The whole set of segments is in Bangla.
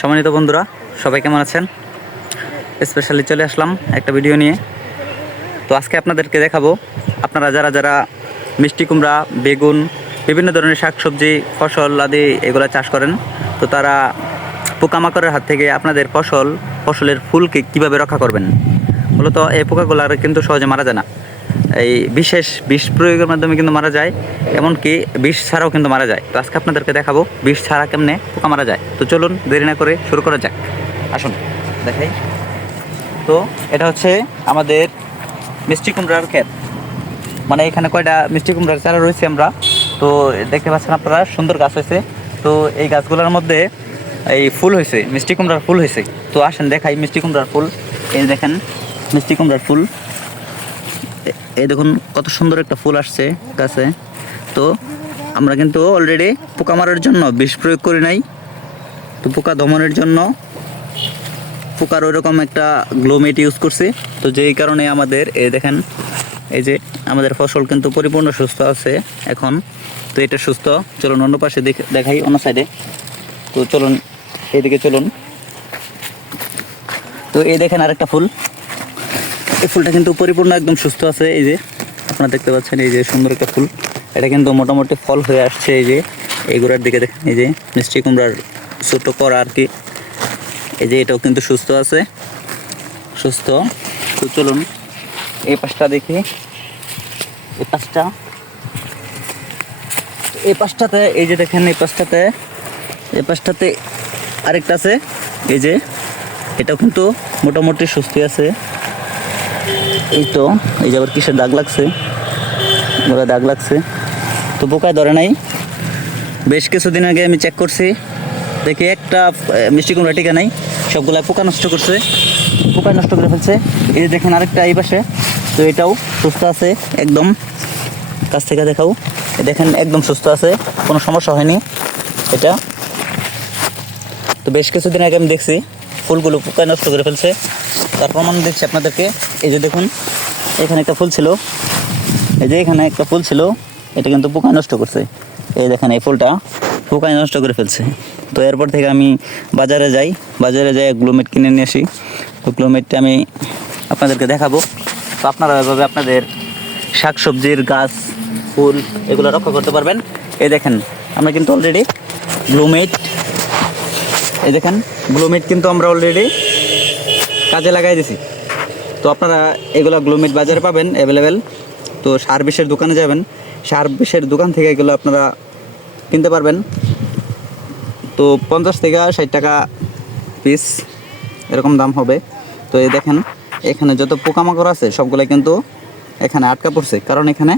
সম্মানিত বন্ধুরা, সবাই কেমন আছেন? স্পেশালি চলে আসলাম একটা ভিডিও নিয়ে। তো আজকে আপনাদেরকে দেখাবো, আপনারা যারা যারা মিষ্টি কুমড়া, বেগুন, বিভিন্ন ধরনের শাকসবজি, ফসল আদি এগুলো চাষ করেন, তো তারা পোকামাকড়ের হাত থেকে আপনাদের ফসল, ফসলের ফুলকে কীভাবে রক্ষা করবেন? মূলত এই পোকাগুলো আর কিন্তু সহজে মারা যায় না। এই বিশেষ বিষ প্রয়োগের মাধ্যমে কিন্তু মারা যায়, এমনকি বিষ ছাড়াও কিন্তু মারা যায়। তো আজকে আপনাদেরকে দেখাবো বিষ ছাড়া কেমনে পোকা মারা যায়। তো চলুন দেরি না করে শুরু করা যাক। আসুন, দেখাই। তো এটা হচ্ছে আমাদের মিষ্টি কুমড়ার ক্ষেত। মানে এখানে কয়টা মিষ্টি কুমড়ার চারা রয়েছে আমরা। তো দেখতে পাচ্ছেন আপনারা, সুন্দর গাছ হয়েছে। তো এই গাছগুলোর মধ্যে এই ফুল হয়েছে, মিষ্টি কুমড়ার ফুল হয়েছে। তো আসেন দেখাই মিষ্টি কুমড়ার ফুল। এই দেখেন, মিষ্টি কুমড়ার ফুল। এই দেখুন, কত সুন্দর একটা ফুল আসছে গাছে। তো আমরা কিন্তু অলরেডি পোকা মারার জন্য বিষ প্রয়োগ করি নাই। তো পোকা দমনের জন্য পোকার ওইরকম একটা গ্লোমেট ইউজ করছি। তো যেই কারণে আমাদের, এই দেখেন, এই যে আমাদের ফসল কিন্তু পরিপূর্ণ সুস্থ আছে এখন। তো এটা সুস্থ। চলুন অন্য পাশে দেখ- দেখাই, অন্য সাইডে তো চলুন, এইদিকে চলুন। তো এই দেখেন আরেকটা ফুল। এই ফুলটা কিন্তু পরিপূর্ণ একদম সুস্থ আছে, এই যে। আপনারা দেখতে পাচ্ছেন, এই যে সুন্দর একটা ফুল। এটা কিন্তু মোটামুটি ফল হয়ে আসছে, এই যে। এই গোড়ার দিকে দেখেন, এই যে, মিষ্টি কুমড়ার ছোটো করা আর কি। এই যে, এটাও কিন্তু সুস্থ আছে। সুস্থ। তো চলুন, এই পাশটা দেখি। এই পাশটা। এই পাশটাতে, এই যে দেখেন, এই পাশটাতে এই পাশটাতে আরেকটা আছে, এই যে। এটাও কিন্তু মোটামুটি সুস্থ আছে। এই তো, এই যে আবার কিসের দাগ লাগছে? ওরা দাগ লাগছে। তো পোকায় ধরে নাই। বেশ কিছুদিন আগে আমি চেক করছি। দেখি একটা মিষ্টি কুমড়া টিকা নাই। সবগুলা পোকা নষ্ট করছে। পোকা নষ্ট করে ফেলছে। এই যে দেখেন আরেকটা এই পাশে। তো এটাও সুস্থ আছে, একদম। কাছ থেকে দেখাও। দেখেন, একদম সুস্থ আছে। কোনো সমস্যা হয়নি এটা। তো বেশ কিছুদিন আগে আমি দেখছি, ফুলগুলো পোকা নষ্ট করে ফেলছে। তার প্রমাণ দিচ্ছি আপনাদেরকে। এই যে দেখুন, এখানে একটা ফুল ছিল। এই যে এখানে একটা ফুল ছিল, এটা কিন্তু পোকা নষ্ট করছে। এই দেখেন, এই ফুলটা পোকায় নষ্ট করে ফেলছে। তো এরপর থেকে আমি বাজারে যাই। বাজারে যাই, গ্লোমেট কিনে নিয়ে আসি। তো গ্লোমেটটা আমি আপনাদেরকে দেখাবো। তো আপনারা এভাবে আপনাদের শাকসবজির গাছ, ফুল এগুলো রক্ষা করতে পারবেন। এই দেখেন, আমরা কিন্তু অলরেডি গ্লোমেট এই দেখেন, গ্লোমেট কিন্তু আমরা অলরেডি কাজে লাগাই দিছি। তো আপনারা এগুলো গ্লোমেট বাজারে পাবেন অ্যাভেলেবেল তো সার বিষের দোকানে যাবেন। সার বিষের দোকান থেকে এগুলো আপনারা কিনতে পারবেন। তো পঞ্চাশ থেকে ষাট টাকা পিস এরকম দাম হবে। তো এই দেখেন, এখানে যত পোকামাকড় আছে সবগুলো কিন্তু এখানে আটকা পড়ছে। কারণ এখানে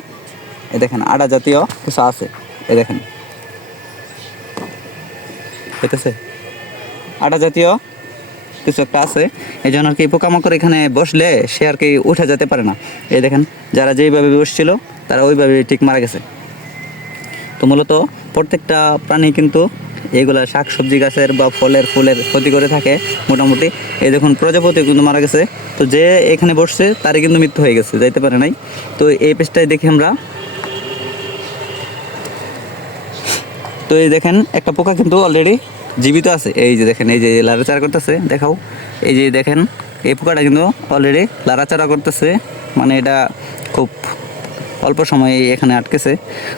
এ দেখেন, আটা জাতীয় কিছু আছে। এ দেখেন। পেতেছে আটা জাতীয় কিছু একটা আছে, এই জন্য আর কি পোকামাকড় এখানে বসলে সে আর কি উঠে যেতে পারে না। এই দেখেন, যারা যেইভাবে বসছিল, তারা ওইভাবে ঠিক মারা গেছে। তো মূলত প্রত্যেকটা প্রাণী কিন্তু এগুলা শাক সবজি গাছের বা ফলের ফুলের ক্ষতি করে থাকে মোটামুটি। এই দেখুন, প্রজাপতি কিন্তু মারা গেছে। তো যে এখানে বসছে, তারই কিন্তু মৃত্যু হয়ে গেছে, যাইতে পারে নাই। তো এই পেজটাই দেখি আমরা। তো এই দেখেন, একটা পোকা কিন্তু অলরেডি জীবিত আছে। এই যে দেখেন, এই যে লাড়াচাড়া করতেছে, দেখাও। এই যে দেখেন, এই পোকাটা কিন্তু অলরেডি লাড়াচাড়া করতেছে। মানে এটা খুব অল্প সময়ে এখানে আটকেছে।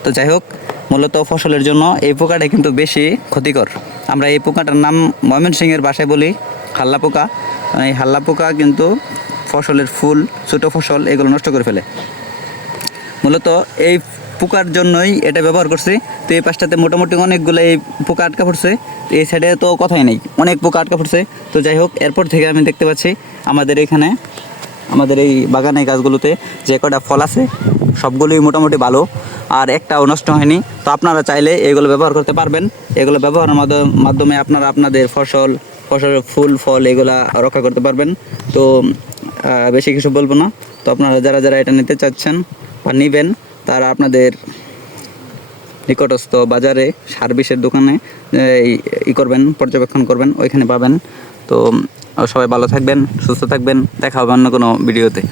তো যাই হোক, মূলত ফসলের জন্য এই পোকাটা কিন্তু বেশি ক্ষতিকর। আমরা এই পোকাটার নাম ময়মনসিংহের বাসায় বলি, হাল্লা পোকা। মানে এই হাল্লা পোকা কিন্তু ফসলের ফুল, ছোটো ফসল, এগুলো নষ্ট করে ফেলে। মূলত এই পোকার জন্যই এটা ব্যবহার করছি। তো এই পাশটাতে মোটামুটি অনেকগুলো এই পোকা আটকা পড়ছে। তো এই সাইডে তো কথাই নেই, অনেক পোকা আটকা পড়ছে। তো যাই হোক, এরপর থেকে আমি দেখতে পাচ্ছি আমাদের এখানে, আমাদের এই বাগানে গাছগুলোতে যে কটা ফল আছে, সবগুলোই মোটামুটি ভালো। আর একটাও নষ্ট হয়নি। তো আপনারা চাইলে এগুলো ব্যবহার করতে পারবেন। এগুলো ব্যবহারের মাধ্য- মাধ্যমে আপনারা আপনাদের ফসল ফসলের ফুল, ফল এগুলা রক্ষা করতে পারবেন। তো বেশি কিছু বলব না। তো আপনারা যারা যারা এটা নিতে চাচ্ছেন বা নেবেন তারা আপনাদের নিকটস্থ বাজারে সার্ভিসের দোকানে ই করবেন, পর্যবেক্ষণ করবেন, ওইখানে পাবেন। তো, সবাই ভালো থাকবেন, সুস্থ থাকবেন, দেখা হবে অন্য কোনো ভিডিওতে।